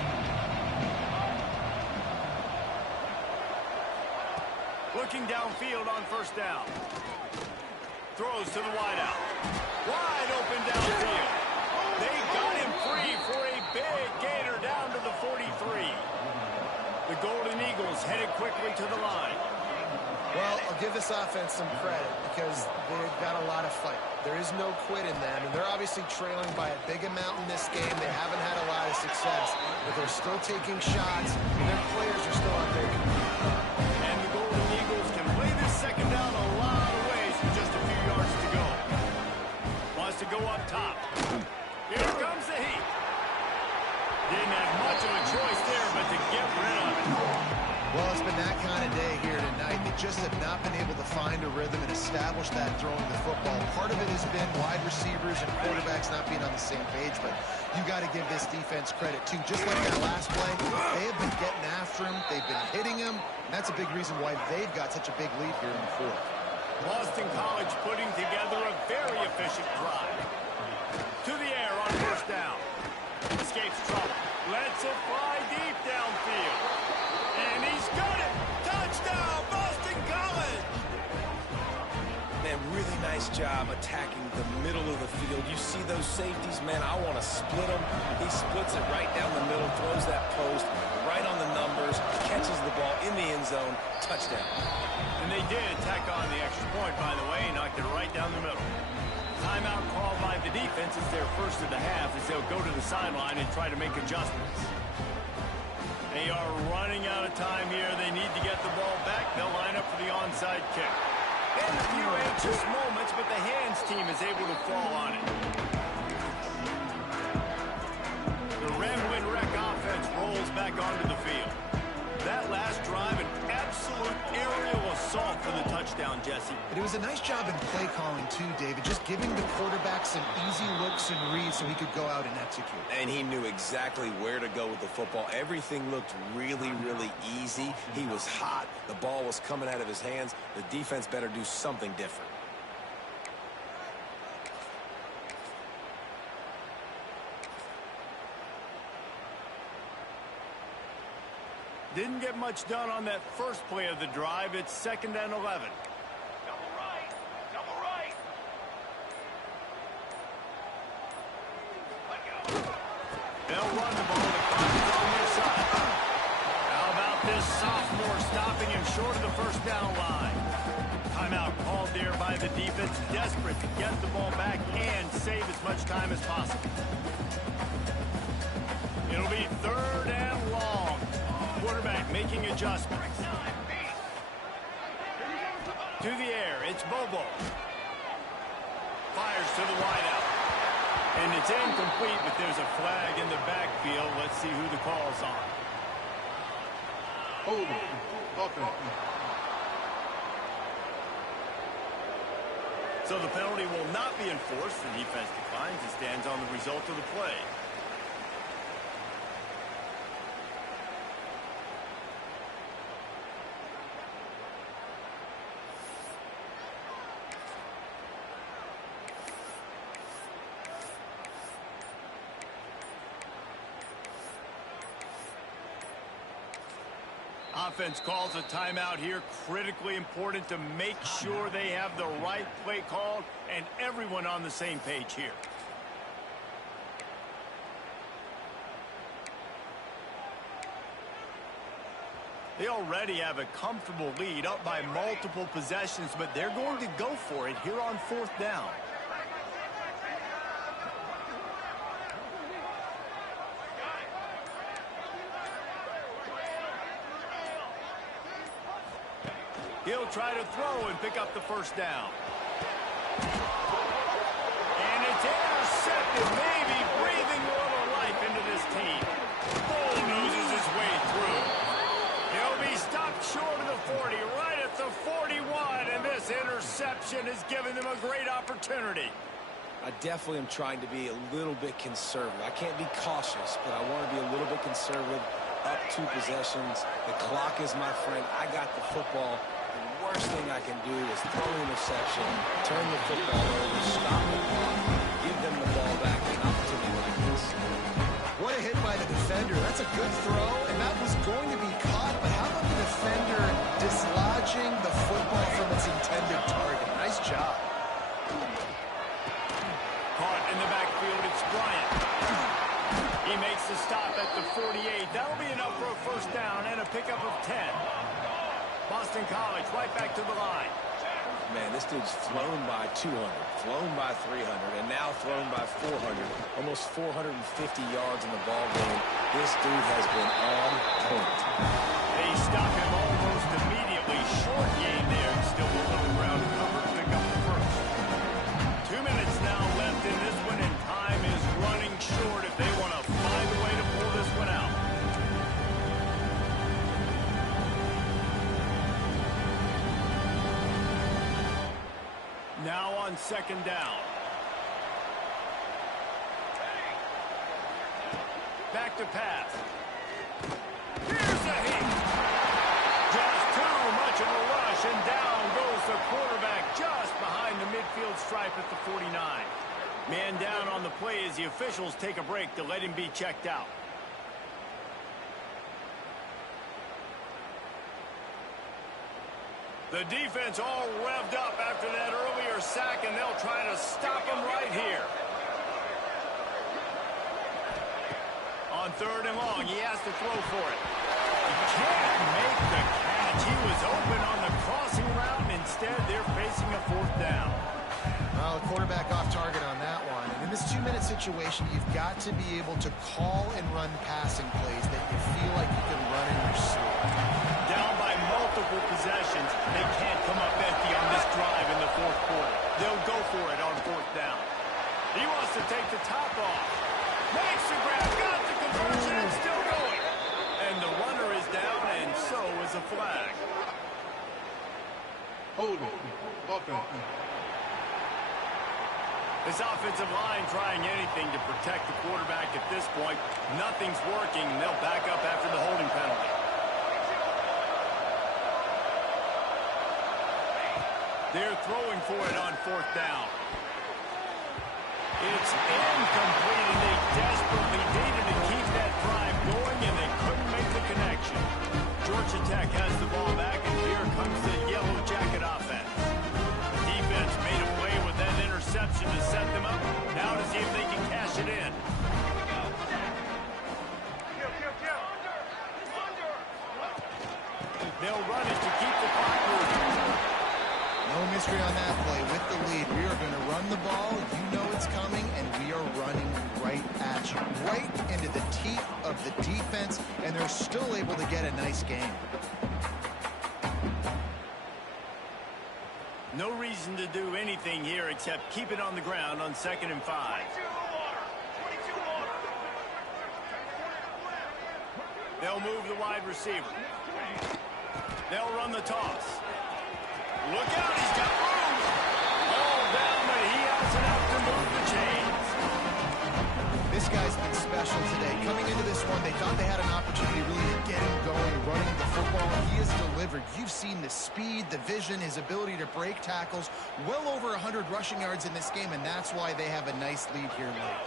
Looking downfield on first down. Throws to the wideout. Wide open downfield. They got him free for a big gainer down to the 43. The Golden Eagles headed quickly to the line. Well, I'll give this offense some credit because they've got a lot of fight. There is no quit in them, and they're obviously trailing by a big amount in this game. They haven't had a lot of success, but they're still taking shots, and their players are still out there competing. And the Golden Eagles can play this second down a lot of ways with just a few yards to go. Wants to go up top. Here comes the heat. Didn't have much of a choice there, but to get rid of it. Well, it's been that kind of day here tonight. They just have not been able to find a rhythm and establish that throwing the football. Part of it has been wide receivers and quarterbacks not being on the same page, but you got to give this defense credit, too. Just like that last play, they have been getting after him. They've been hitting him, and that's a big reason why they've got such a big lead here in the fourth. Boston College putting together a very efficient drive. To the air on first down. Escapes trouble. Lets it fly deep downfield. And he's got it. Touchdown, Boston College. Man, really nice job attacking the middle of the field. You see those safeties, man, I want to split them. He splits it right down the middle, throws that post right on the numbers, catches the ball in the end zone, touchdown. And they did tack on the extra point, by the way, knocked it right down the middle. Timeout called by the defense. It's their first of the half as they'll go to the sideline and try to make adjustments. They are running out of time here. They need to get the ball back. They'll line up for the onside kick. And a few anxious moments, but the hands team is able to fall on it. The Ramblin' Wreck offense rolls back onto the field. That last drive, an absolute aerial assault for the touchdown, Jesse. But it was a nice job in play calling, too, David, just giving the quarterback some easy looks and reads so he could go out and execute. And he knew exactly where to go with the football. Everything looked really, really easy. He was hot. The ball was coming out of his hands. The defense better do something different. Didn't get much done on that first play of the drive. It's 2nd and 11. Double right. Double right. They'll run the ball. The clock is on their side. How about this sophomore stopping him short of the first down line? Timeout called there by the defense, desperate to get the ball back and save as much time as possible. It'll be 3rd and long. Quarterback making adjustments. To the air, it's Bobo. Fires to the wideout. And it's incomplete, but there's a flag in the backfield. Let's see who the call's on. Holding. Offense. So the penalty will not be enforced. The defense declines and stands on the result of the play. Offense calls a timeout here. Critically important to make sure they have the right play called and everyone on the same page here. They already have a comfortable lead up by multiple possessions, but they're going to go for it here on 4th down. He'll try to throw and pick up the first down. And it's intercepted, maybe breathing a little life into this team. Bulldozes his way through. He'll be stopped short of the 40, right at the 41, and this interception has given them a great opportunity. I definitely am trying to be a little bit conservative. I can't be cautious, but I want to be a little bit conservative. Up 2 possessions. The clock is my friend. I got the football. The worst thing I can do is throw an interception, turn the football over, stop the clock, give them the ball back, an opportunity like this. What a hit by the defender. That's a good throw, and that was going to be caught, but how about the defender dislodging the football from its intended target? Nice job. Caught in the backfield, it's Bryant. He makes the stop at the 48. That'll be enough for a first down and a pickup of 10. Boston College right back to the line. Man, this dude's flown by 200, flown by 300, and now thrown by 400. Almost 450 yards in the ball game. This dude has been on point. They stop him almost immediately. Short gain there. Still a little ground cover to pick up the first. 2 minutes now left in this one, and time is running short if they want to find a way to pull this one out. Now on second down. Back to pass. Here's a hit. Just too much of a rush, and down goes the quarterback just behind the midfield stripe at the 49. Man down on the play as the officials take a break to let him be checked out. The defense all revved up after that earlier sack, and they'll try to stop him right here. On third and long, he has to throw for it. He can't make the catch. He was open on the crossing route, and instead they're facing a fourth down. Well, the quarterback off target on that one. And in this 2-minute situation, you've got to be able to call and run passing plays that you feel like you can run in your sleep. Down by multiple possessions, they can't come up empty on this drive in the fourth quarter. They'll go for it on fourth down. He wants to take the top off. Makes the grab, got the conversion, and still going. And the runner is down, and so is a flag. Holding. Offense. This offensive line trying anything to protect the quarterback at this point. Nothing's working, and they'll back up after the holding penalty. They're throwing for it on fourth down. It's incomplete, and they desperately needed to keep that drive going, and they couldn't make the connection. Georgia Tech has the ball back, and here comes the Yellow Jacket offense. The defense made a play with that interception to set them up. Now to see if they can cash it in. They'll run it to keep the clock moving. No mystery on that play. With the lead, we are going to run the ball. You know it's coming, and we are running right at you. Right into the teeth of the defense, and they're still able to get a nice game. No reason to do anything here except keep it on the ground on 2nd and 5. They'll move the wide receiver. They'll run the toss. Look out, he's got room. All down, but he has enough to move the chains. This guy's been special today. Coming into this one, they thought they had an opportunity really to get him going, running the football. He has delivered. You've seen the speed, the vision, his ability to break tackles. Well over 100 rushing yards in this game, and that's why they have a nice lead here late.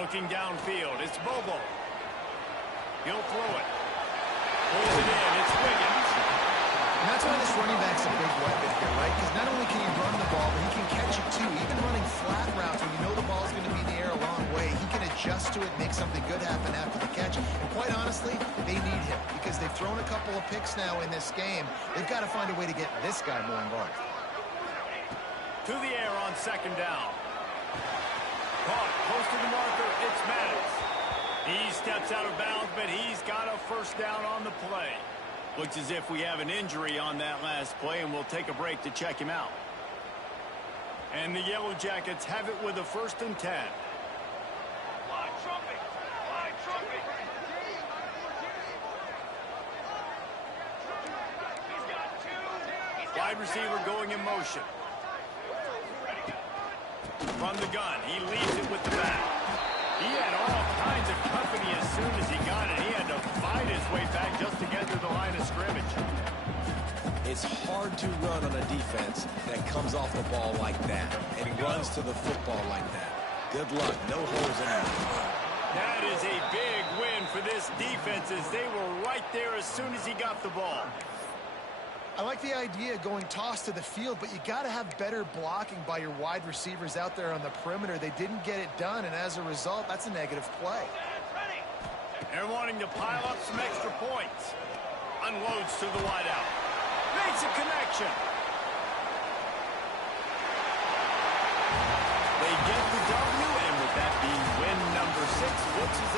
Looking downfield, it's Bobo. He'll throw it. Pulls it in, it's Wiggins. And that's why this running back's a big weapon here, right? Because not only can he run the ball, but he can catch it too. Even running flat routes when you know the ball's going to be in the air a long way, he can adjust to it, make something good happen after the catch. And quite honestly, they need him because they've thrown a couple of picks now in this game. They've got to find a way to get this guy more involved. To the air on 2nd down. Caught close to the marker, it's Maddox. He steps out of bounds, but he's got a first down on the play. Looks as if we have an injury on that last play, and we'll take a break to check him out. And the Yellow Jackets have it with a 1st and 10. Wide receiver going in motion. From the gun, he leaves it with the back. He had all kinds of company as soon as he got it. He had to fight his way back just to get to the line of scrimmage. It's hard to run on a defense that comes off the ball like that and runs to the football like that. Good luck. No holes in it. That is a big win for this defense as they were right there as soon as he got the ball. I like the idea of going toss to the field, but you got to have better blocking by your wide receivers out there on the perimeter. They didn't get it done, and as a result, that's a negative play. They're wanting to pile up some extra points. Unloads to the wideout. Makes a connection. They get the W, and with that being win number 6, looks as if